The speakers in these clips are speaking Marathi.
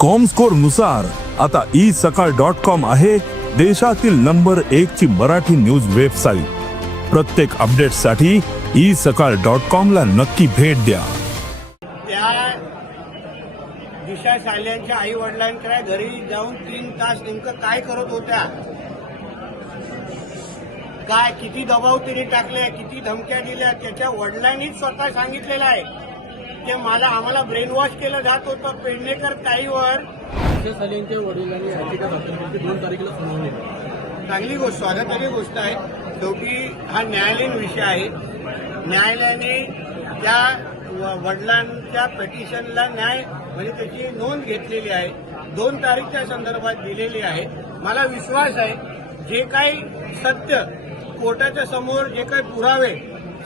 कॉमस्कोर नुसार आता isakal.com आहे देशातील नंबर 1 ची मराठी न्यूज वेबसाईट। प्रत्येक अपडेटसाठी isakal.com ला नक्की भेट द्या। त्या दिशा साल्यांच्या आई वडिलांच्या घरी जाऊन 3 तास नेमकं काय करत होत्या, काय किती दबाव तिने टाकले, किती धमक्या दिल्या, त्याच्या वडिलांनीच स्वतः सांगितलेलं आहे की आम्हाला ब्रेन वॉश केलं जात होतं। पेडणेकर ताईवर दिशा साल्यांच्या वडिलांनी याचिका दाखल केली, 2 तारखेला सुनावणी। चांगली गोष्ट, स्वागताची गोष्ट आहे। शेवटी हा न्यायालयीन विषय आहे। न्यायालयाने त्या वडिलांच्या पिटिशनला न्याय म्हणजे त्याची नोंद घेतलेली आहे, 2 तारीखच्या संदर्भात दिलेली आहे। मला विश्वास आहे जे काही सत्य कोर्टाच्या समोर, जे काही पुरावे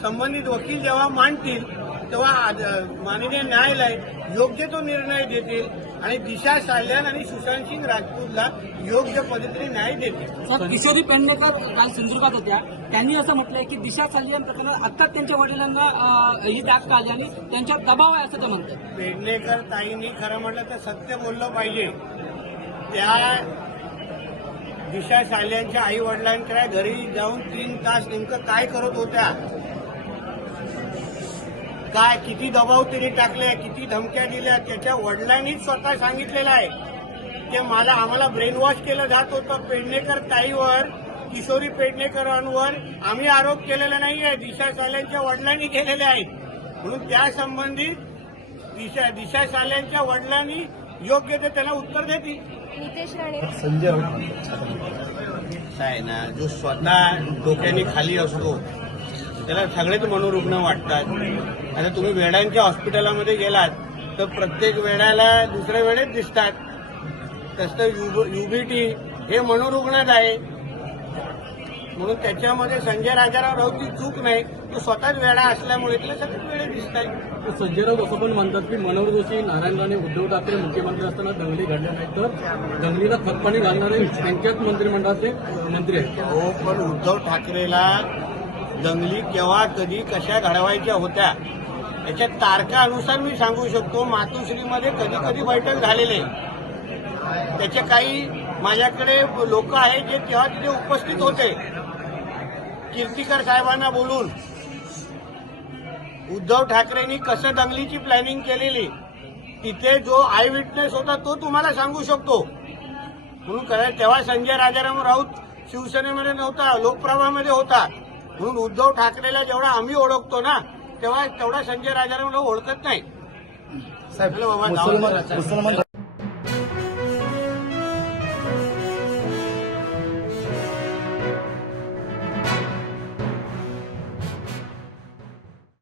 संबंधित वकील जेव्हा मांडतील तेव्हा माननीय न्यायालय योग्य तो निर्णय देतील आणि दिशा साल्यान आणि सुशांत सिंग राजपूतला योग्य पद्धतीने न्याय देतील। किशोरी पेडणेकर काल सिंधुदुर्गात होत्या, त्यांनी असं म्हटलंय की दिशा सालियन प्रकरणात आत्ताच त्यांच्या वडिलांना ही जात काढली आणि त्यांच्यावर दबाव आहे असं ते म्हणतात। पेडणेकर ताईंनी खरं म्हटलं तर सत्य बोललं पाहिजे। त्या दिशा साल्यांच्या आई वडिलांच्या घरी जाऊन 3 तास नेमकं काय करत होत्या, काय किती दबाव तिने टाकले, किती धमक्या दिल्या, त्याच्या वडिलांनीच स्वतः सांगितलेलं आहे की आम्हाला ब्रेन वॉश केलं जात होतं। पेडणेकर ताईवर, किशोरी पेडणेकरांवर आम्ही आरोप केलेला नाहीये, दिशा साल्यांच्या वडिलांनी केलेले आहेत। म्हणून त्या संबंधित दिशा साल्यांच्या वडिलांनी योग्य ते त्याला उत्तर देतील। नितेश राणे आहे ना, जो स्वतः डोक्याने खाली असतो त्याला सगळेच मनोरुग्ण वाटतात। आता तुम्ही वेड्यांच्या हॉस्पिटलमध्ये गेलात तर प्रत्येक वेड्याला दुसऱ्या वेळेत दिसतात, तसं युबीटी हे मनोरुग्णच आहे। म्हणून त्याच्यामध्ये संजय राजाराव राऊतची चूक नाही, तो स्वतःच वेडा असल्यामुळे त्याला सगळेच वेळे दिसतात। संजयराव असं पण म्हणतात की मनोहर जोशी, नारायण राणे, उद्धव ठाकरे मुख्यमंत्री असताना दंगली घडल्या नाहीत, तर दंगलीला खतपाणी घालणारे त्यांच्याच मंत्रिमंडळाचे मंत्री आहेत। हो, पण उद्धव ठाकरेला दंगली केव्हा कधी कशा घडवायच्या होत्या याच्या तारखानुसार मी सांगू शकतो। मातोश्रीमध्ये कधी कधी बैठक झालेले, त्याचे काही माझ्याकडे लोक आहेत जे तेव्हा तिथे उपस्थित होते। कीर्तीकर साहेबांना बोलून उद्धव ठाकरेंनी कसं दंगलीची प्लॅनिंग केलेली, तिथे जो आय विटनेस होता तो तुम्हाला सांगू शकतो। म्हणून तेव्हा संजय राजाराम राऊत शिवसेनेमध्ये नव्हता, लोकप्रभामध्ये होता। म्हणून उद्धव ठाकरेला जेवढा आम्ही ओळखतो ना तेव्हा तेवढा संजय राजाराम राऊत ओळखत नाही। साहेब बाबा